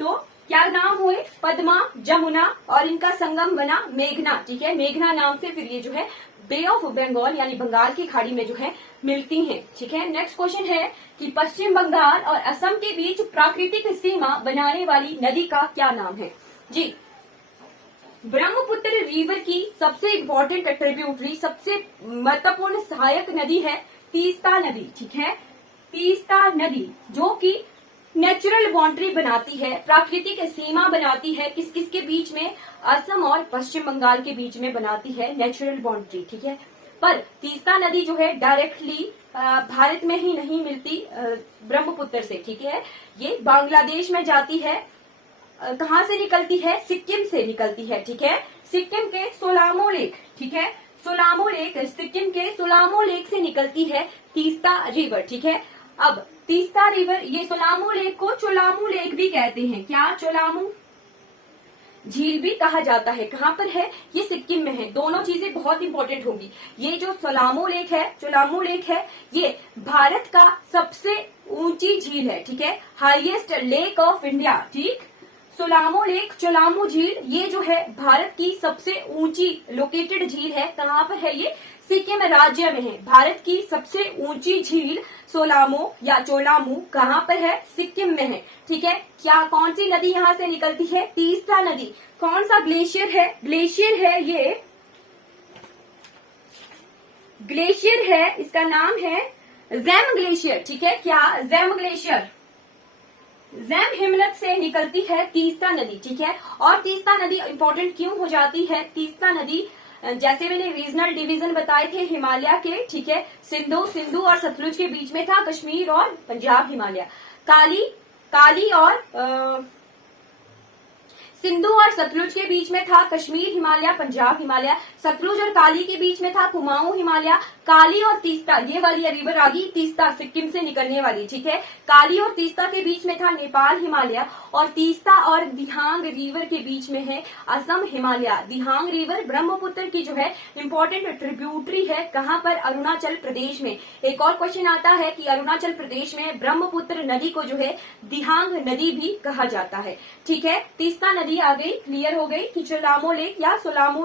तो क्या नाम हुए? पद्मा, जमुना और इनका संगम बना मेघना। ठीक है, मेघना नाम से फिर ये जो है बे ऑफ बंगाल यानी बंगाल की खाड़ी में जो है मिलती हैं। ठीक है, नेक्स्ट क्वेश्चन है कि पश्चिम बंगाल और असम के बीच प्राकृतिक सीमा बनाने वाली नदी का क्या नाम है? जी, ब्रह्मपुत्र रिवर की सबसे इम्पोर्टेंट ट्रिब्यूटरी, सबसे महत्वपूर्ण सहायक नदी है तीस्ता नदी। ठीक है, तीस्ता नदी जो कि नेचुरल बाउंड्री बनाती है, प्राकृतिक सीमा बनाती है। किस किस के बीच में? असम और पश्चिम बंगाल के बीच में बनाती है नेचुरल बाउंड्री। ठीक है, पर तीस्ता नदी जो है डायरेक्टली भारत में ही नहीं मिलती ब्रह्मपुत्र से। ठीक है, ये बांग्लादेश में जाती है। कहां से निकलती है? सिक्किम से निकलती है। ठीक है, सिक्किम के सोलामो लेक। ठीक है, सोलामो लेक, सिक्किम के सोलामो लेक से निकलती है तीस्ता रिवर। ठीक है, अब तीस्ता रिवर, ये सोलामो लेक को चोलामू लेक भी कहते हैं। क्या? चोलामू झील भी कहा जाता है। कहां पर है? ये सिक्किम में है। दोनों चीजें बहुत इंपॉर्टेंट होंगी। ये जो सोलामो लेक है, चोलामू लेक है, ये भारत का सबसे ऊंची झील है। ठीक है, हाईएस्ट लेक ऑफ इंडिया। ठीक, सोलामो लेक, चोलामू झील, ये जो है भारत की सबसे ऊंची लोकेटेड झील है। कहां पर है ये? सिक्किम राज्य में है। भारत की सबसे ऊंची झील सोलामो या चोलामू कहां पर है? सिक्किम में है। ठीक है, क्या कौन सी नदी यहां से निकलती है? तीस्ता नदी। कौन सा ग्लेशियर है? ग्लेशियर है ये, ग्लेशियर है, इसका नाम है जैम ग्लेशियर। ठीक है, क्या? जैम ग्लेशियर, जैम हिमनद से निकलती है तीस्ता नदी। ठीक है, और तीस्ता नदी इंपॉर्टेंट क्यों हो जाती है? तीस्ता नदी जैसे मैंने रीजनल डिवीजन बताए थे हिमालय के। ठीक है, सिंधु और सतलुज के बीच में था कश्मीर और पंजाब हिमालय। काली और सिंधु और सतलुज के बीच में था कश्मीर हिमालय, पंजाब हिमालय। सतलुज और काली के बीच में था कुमाऊं हिमालय। काली और तीस्ता, ये वाली रिवर आ गई तीस्ता, सिक्किम से निकलने वाली। ठीक है, काली और तीस्ता के बीच में था नेपाल हिमालय और तीस्ता और दिहांग रिवर के बीच में है असम हिमालय। दिहांग रिवर ब्रह्मपुत्र की जो है इंपॉर्टेंट ट्रिब्यूटरी है। कहां पर? अरुणाचल प्रदेश में। एक और क्वेश्चन आता है कि अरुणाचल प्रदेश में ब्रह्मपुत्र नदी को जो है दिहांग नदी भी कहा जाता है। ठीक है, तीस्ता नदी आ गई, क्लियर हो गई कि चोलामो लेक या सोलामो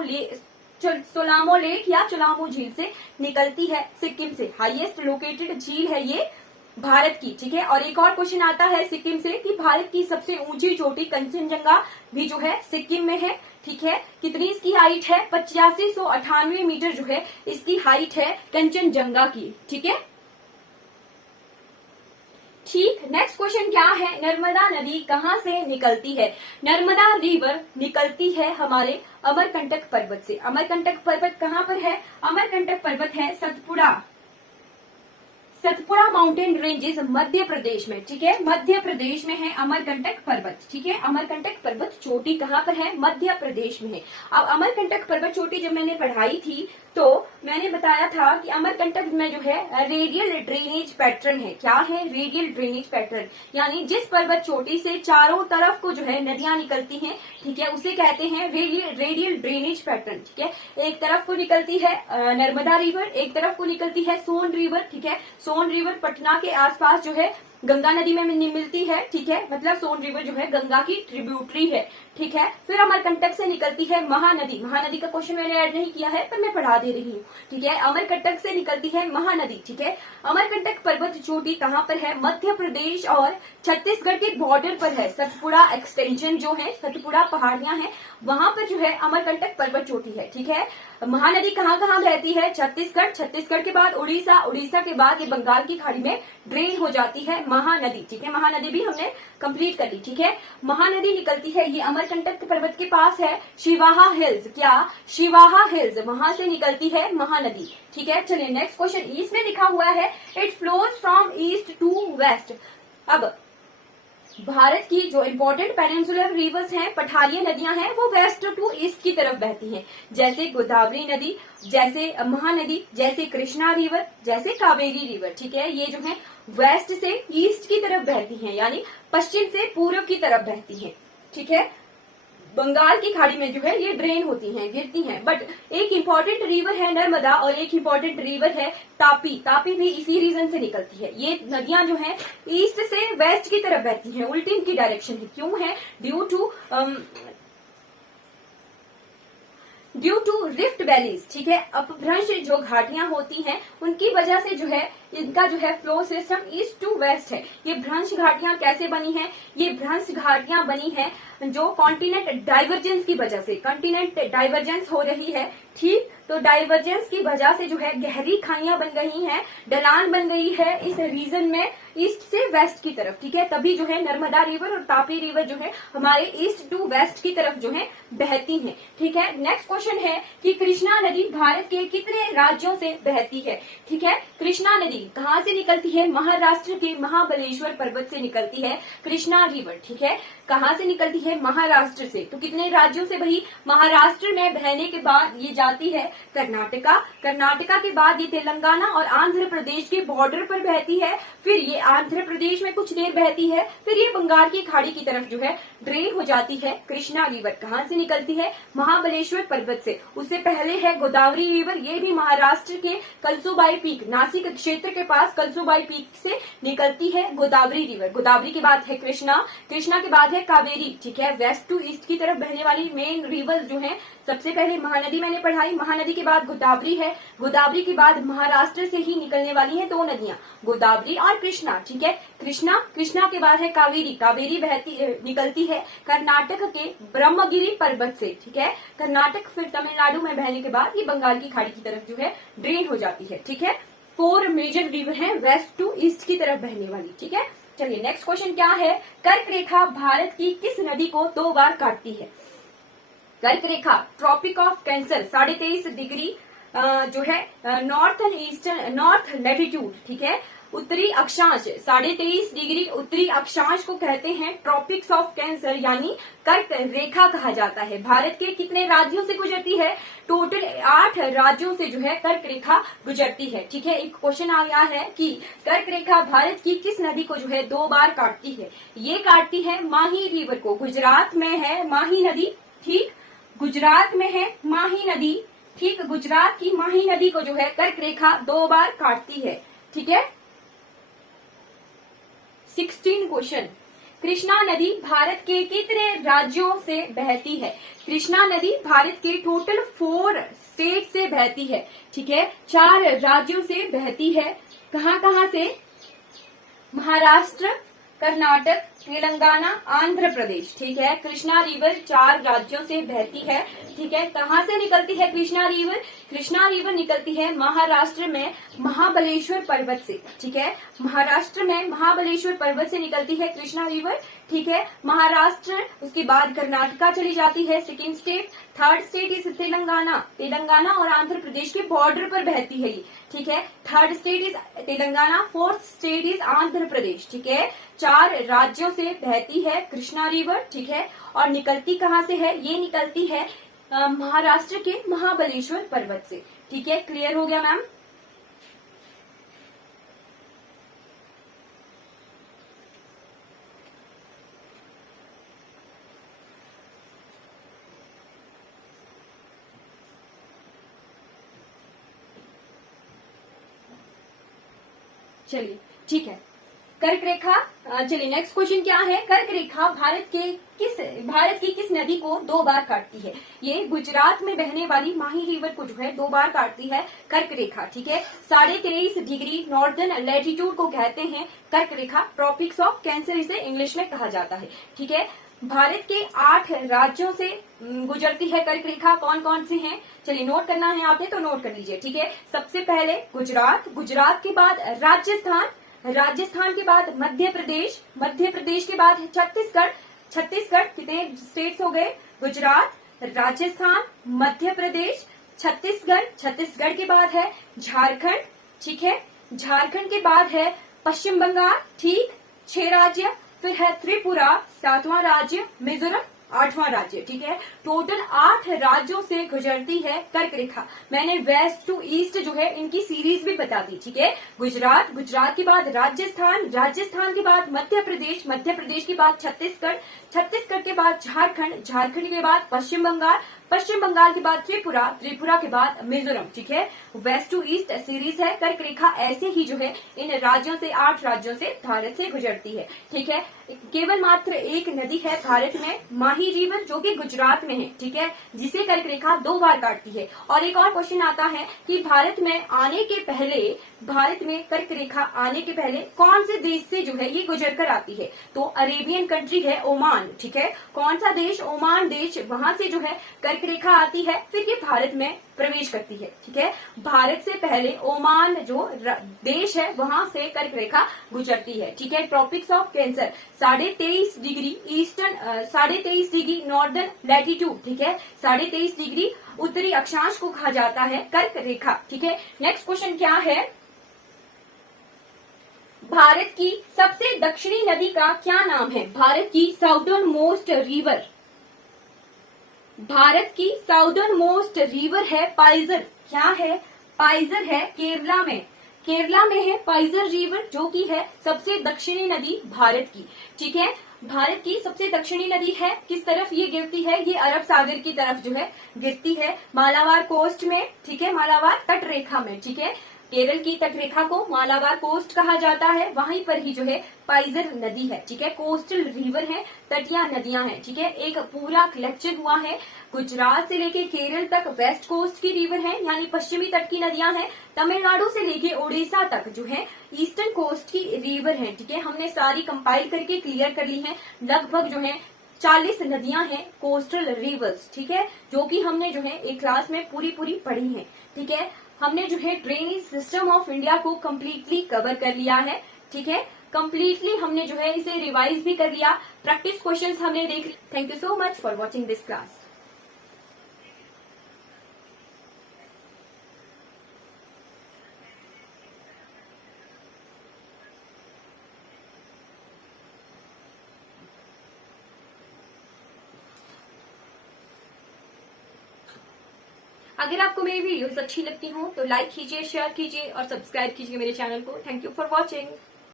लेक या चोलामो झील से निकलती है सिक्किम से। हाईएस्ट लोकेटेड झील है ये भारत की। ठीक है, और एक और क्वेश्चन आता है सिक्किम से कि भारत की सबसे ऊंची चोटी कंचनजंगा भी जो है सिक्किम में है। ठीक है, कितनी इसकी हाइट है? 8598 मीटर जो है इसकी हाइट है कंचनजंगा की। ठीक है, ठीक, नेक्स्ट क्वेश्चन क्या है? नर्मदा नदी कहां से निकलती है? नर्मदा रिवर निकलती है हमारे अमरकंटक पर्वत से। अमरकंटक पर्वत कहां पर है? अमरकंटक पर्वत है सतपुड़ा, सतपुड़ा माउंटेन रेंजेस मध्य प्रदेश में, ठीक है, मध्य प्रदेश में है अमरकंटक पर्वत, ठीक है। अमरकंटक पर्वत चोटी कहाँ पर है? मध्य प्रदेश में है। अब अमरकंटक पर्वत चोटी जब मैंने पढ़ाई थी तो मैंने बताया था कि अमरकंटक में जो है रेडियल ड्रेनेज पैटर्न है। क्या है? रेडियल ड्रेनेज पैटर्न, यानी जिस पर्वत चोटी से चारों तरफ को जो है नदियां निकलती हैं, ठीक है, उसे कहते हैं रेडियल ड्रेनेज पैटर्न, ठीक है। एक तरफ को निकलती है नर्मदा रिवर, एक तरफ को निकलती है सोन रिवर, ठीक है। सोन रिवर पटना के आसपास जो है गंगा नदी में मिलती है, ठीक है, मतलब सोन रिवर जो है गंगा की ट्रिब्यूटरी है, ठीक है। फिर अमरकंटक से निकलती है महानदी। महानदी का क्वेश्चन मैंने ऐड नहीं किया है पर मैं पढ़ा दे रही हूँ, ठीक है। अमरकंटक से निकलती है महानदी, ठीक है। अमरकंटक पर्वत चोटी कहाँ पर है? मध्य प्रदेश और छत्तीसगढ़ के बॉर्डर पर है। सतपुड़ा एक्सटेंशन जो है, सतपुड़ा पहाड़ियां हैं, वहां पर जो है अमरकंटक पर्वत चोटी है, ठीक है। महानदी कहाँ कहाँ बहती है? छत्तीसगढ़, छत्तीसगढ़ के बाद उड़ीसा, उड़ीसा के बाद ये बंगाल की खाड़ी में ड्रेन हो जाती है महानदी, ठीक है। महानदी भी हमने कंप्लीट कर ली, ठीक है। महानदी निकलती है, ये अमरकंटक पर्वत के पास है शिवाहा हिल्स। क्या? शिवाहा हिल्स, वहां से निकलती है महानदी, ठीक है। चलिए नेक्स्ट क्वेश्चन, इसमें लिखा हुआ है it flows from east to west. अब भारत की जो इम्पोर्टेंट पेनिनसुलर रिवर्स हैं, पठारीय नदियां हैं, वो वेस्ट टू ईस्ट की तरफ बहती हैं, जैसे गोदावरी नदी, जैसे महानदी, जैसे कृष्णा रिवर, जैसे कावेरी रिवर, ठीक है। ये जो है वेस्ट से ईस्ट की तरफ बहती हैं, यानी पश्चिम से पूर्व की तरफ बहती हैं, ठीक है। बंगाल की खाड़ी में जो है ये ड्रेन होती हैं, गिरती हैं। बट एक इम्पोर्टेंट रिवर है नर्मदा और एक इम्पोर्टेंट रिवर है तापी। तापी भी इसी रीजन से निकलती है। ये नदियां जो है ईस्ट से वेस्ट की तरफ बहती हैं, उल्टी इनकी डायरेक्शन है। क्यों है? ड्यू टू रिफ्ट वैलीज, ठीक है। अपभ्रंश जो घाटियां होती हैं उनकी वजह से जो है इनका जो है flow system east to west है। ये भ्रंश घाटियां कैसे बनी हैं? ये भ्रंश घाटियां बनी हैं जो कॉन्टिनेंट डाइवर्जेंस की वजह से, कॉन्टिनेंट डाइवर्जेंस हो रही है, ठीक। तो डाइवर्जेंस की वजह से जो है गहरी खाइयां बन गई हैं, ढलान बन गई है इस रीजन में ईस्ट से वेस्ट की तरफ, ठीक है। तभी जो है नर्मदा रिवर और तापी रिवर जो है हमारे ईस्ट टू वेस्ट की तरफ जो है बहती हैं, ठीक है। नेक्स्ट क्वेश्चन है कि कृष्णा नदी भारत के कितने राज्यों से बहती है? ठीक है, कृष्णा नदी कहाँ से निकलती है? महाराष्ट्र के महाबलेश्वर पर्वत से निकलती है कृष्णा रिवर, ठीक है। कहाँ से निकलती है? महाराष्ट्र से। तो कितने राज्यों से बही? महाराष्ट्र में बहने के बाद ये जाती है कर्नाटका, कर्नाटका के बाद ये तेलंगाना और आंध्र प्रदेश के बॉर्डर पर बहती है, फिर ये आंध्र प्रदेश में कुछ देर बहती है, फिर ये बंगाल की खाड़ी की तरफ जो है ड्रेन हो जाती है कृष्णा रिवर। कहाँ से निकलती है? महाबलेश्वर पर्वत से। उससे पहले है गोदावरी रिवर, ये भी महाराष्ट्र के कलसुबाई पीक, नासिक क्षेत्र के पास कलसुबाई पीक से निकलती है गोदावरी रिवर। गोदावरी के बाद है कृष्णा, कृष्णा के बाद है कावेरी, ठीक है। वेस्ट टू ईस्ट की तरफ बहने वाली मेन रिवर जो है, सबसे पहले महानदी मैंने पढ़ाई, महानदी के बाद गोदावरी है, गोदावरी के बाद महाराष्ट्र से ही निकलने वाली हैं दो नदियां, गोदावरी और कृष्णा, ठीक है। कृष्णा, कृष्णा के बाद है कावेरी, कावेरी निकलती है कर्नाटक के ब्रह्मगिरी पर्वत से, ठीक है। कर्नाटक फिर तमिलनाडु में बहने के बाद ये बंगाल की खाड़ी की तरफ जो है ड्रेन हो जाती है, ठीक है। 4 मेजर रिवर है वेस्ट टू ईस्ट की तरफ बहने वाली, ठीक है। चलिए नेक्स्ट क्वेश्चन क्या है? कर्क रेखा भारत की किस नदी को 2 बार काटती है? कर्क रेखा ट्रॉपिक ऑफ कैंसर 23.5 डिग्री जो है नॉर्थ लेटिट्यूड, ठीक है, उत्तरी अक्षांश 23.5 डिग्री उत्तरी अक्षांश को कहते हैं ट्रॉपिक्स ऑफ कैंसर, यानी कर्क रेखा कहा जाता है। भारत के कितने राज्यों से गुजरती है? टोटल 8 राज्यों से जो है कर्क रेखा गुजरती है, ठीक है। एक क्वेश्चन आ गया है कि कर्क रेखा भारत की किस नदी को जो है 2 बार काटती है? ये काटती है माही रिवर को। गुजरात में है माही नदी, ठीक, गुजरात में है माही नदी, ठीक, गुजरात की माही नदी को जो है कर्क रेखा 2 बार काटती है, ठीक है। 16 क्वेश्चन, कृष्णा नदी भारत के कितने राज्यों से बहती है? कृष्णा नदी भारत के टोटल 4 स्टेट से बहती है, ठीक है, 4 राज्यों से बहती है। कहाँ कहाँ से? महाराष्ट्र, कर्नाटक, तेलंगाना, आंध्र प्रदेश, ठीक है। कृष्णा रिवर 4 राज्यों से बहती है, ठीक है। कहाँ से निकलती है कृष्णा रिवर? कृष्णा रिवर निकलती है महाराष्ट्र में महाबलेश्वर पर्वत से, ठीक है। महाराष्ट्र में महाबलेश्वर पर्वत से निकलती है कृष्णा रिवर, ठीक है। महाराष्ट्र, उसके बाद कर्नाटका चली जाती है second state. Third state is Telangana, Telangana और आंध्र प्रदेश के बॉर्डर पर बहती है ये, ठीक है। Third state is Telangana, fourth state is Andhra Pradesh, ठीक है। 4 राज्यों से बहती है कृष्णा रिवर, ठीक है। और निकलती कहाँ से है? ये निकलती है महाराष्ट्र के महाबलेश्वर पर्वत से, ठीक है। क्लियर हो गया मैम? चलिए ठीक है। कर्क रेखा, चलिए नेक्स्ट क्वेश्चन क्या है? कर्क रेखा भारत की किस नदी को 2 बार काटती है? ये गुजरात में बहने वाली माही रिवर को जो है 2 बार काटती है कर्क रेखा, ठीक है। 23.5 डिग्री नॉर्दर्न लैटिट्यूड को कहते हैं कर्क रेखा। ट्रॉपिक्स ऑफ कैंसर इसे इंग्लिश में कहा जाता है, ठीक है। भारत के 8 राज्यों से गुजरती है कर्क रेखा। कौन कौन से हैं? चलिए नोट करना है आपने तो नोट कर लीजिए, ठीक है। सबसे पहले गुजरात, गुजरात के बाद राजस्थान, राजस्थान के बाद मध्य प्रदेश, मध्य प्रदेश के बाद छत्तीसगढ़। छत्तीसगढ़ कितने स्टेट्स हो गए? गुजरात, राजस्थान, मध्य प्रदेश, छत्तीसगढ़। छत्तीसगढ़ के बाद है झारखंड, ठीक है। झारखंड के बाद है पश्चिम बंगाल, ठीक। 6 राज्य। फिर है त्रिपुरा, 7वां राज्य, मिजोरम 8वां राज्य, ठीक है। टोटल 8 राज्यों से गुजरती है कर्क रेखा। मैंने वेस्ट टू ईस्ट जो है इनकी सीरीज भी बता दी, ठीक है। गुजरात, गुजरात के बाद राजस्थान, राजस्थान के बाद मध्य प्रदेश, मध्य प्रदेश के बाद छत्तीसगढ़, छत्तीसगढ़ के बाद झारखंड, झारखंड के बाद पश्चिम बंगाल, पश्चिम बंगाल के बाद त्रिपुरा, त्रिपुरा के बाद मिजोरम, ठीक है। वेस्ट टू ईस्ट सीरीज है। कर्क रेखा ऐसे ही जो है इन राज्यों से 8 राज्यों से भारत से गुजरती है, ठीक है। केवल मात्र एक नदी है भारत में, माही रिवर, जो कि गुजरात में है, ठीक है, जिसे कर्क रेखा 2 बार काटती है। और एक और क्वेश्चन आता है कि भारत में आने के पहले, भारत में कर्क रेखा आने के पहले कौन से देश से जो है ये गुजर कर आती है? तो अरेबियन कंट्री है ओमान, ठीक है। कौन सा देश? ओमान देश, वहां से जो है कर्क रेखा आती है, फिर ये भारत में प्रवेश करती है, ठीक है। भारत से पहले ओमान जो देश है वहां से कर्क रेखा गुजरती है, ठीक है। Tropics of cancer 23.5 degree eastern, 23.5 degree northern latitude, ठीक है। 23.5 डिग्री उत्तरी अक्षांश को कहा जाता है कर्क रेखा, ठीक है। नेक्स्ट क्वेश्चन क्या है? भारत की सबसे दक्षिणी नदी का क्या नाम है? भारत की साउदर्न मोस्ट रिवर, भारत की साउदर्न मोस्ट रिवर है पाइजर। क्या है? पाइजर है, केरला में, केरला में है पाइजर रिवर, जो कि है सबसे दक्षिणी नदी भारत की, ठीक है। भारत की सबसे दक्षिणी नदी है, किस तरफ ये गिरती है? ये अरब सागर की तरफ जो है गिरती है, मालाबार कोस्ट में, ठीक है, मालाबार तट रेखा में, ठीक है। केरल की तट रेखा को मालाबार कोस्ट कहा जाता है, वहीं पर ही जो है पाइजर नदी है, ठीक है। कोस्टल रिवर है, तटिया नदियां हैं, ठीक है। एक पूरा कलेक्शन हुआ है, गुजरात से लेके केरल तक वेस्ट कोस्ट की रिवर है, यानी पश्चिमी तट की नदियां हैं। तमिलनाडु से लेके उड़ीसा तक जो है ईस्टर्न कोस्ट की रिवर है, ठीक है। हमने सारी कंपाइल करके क्लियर कर ली है। लगभग जो है 40 नदियां हैं कोस्टल रिवर्स, ठीक है, जो कि हमने जो है एक क्लास में पूरी पढ़ी है, ठीक है। हमने जो है ड्रेनेज सिस्टम ऑफ इंडिया को कम्प्लीटली कवर कर लिया है, ठीक है। कम्प्लीटली हमने जो है इसे रिवाइज भी कर लिया, प्रैक्टिस क्वेश्चंस हमने देख लिया। Thank you so much for watching this class. अगर आपको मेरी वीडियोस अच्छी लगती हो तो लाइक कीजिए, शेयर कीजिए और सब्सक्राइब कीजिए मेरे चैनल को। Thank you for watching.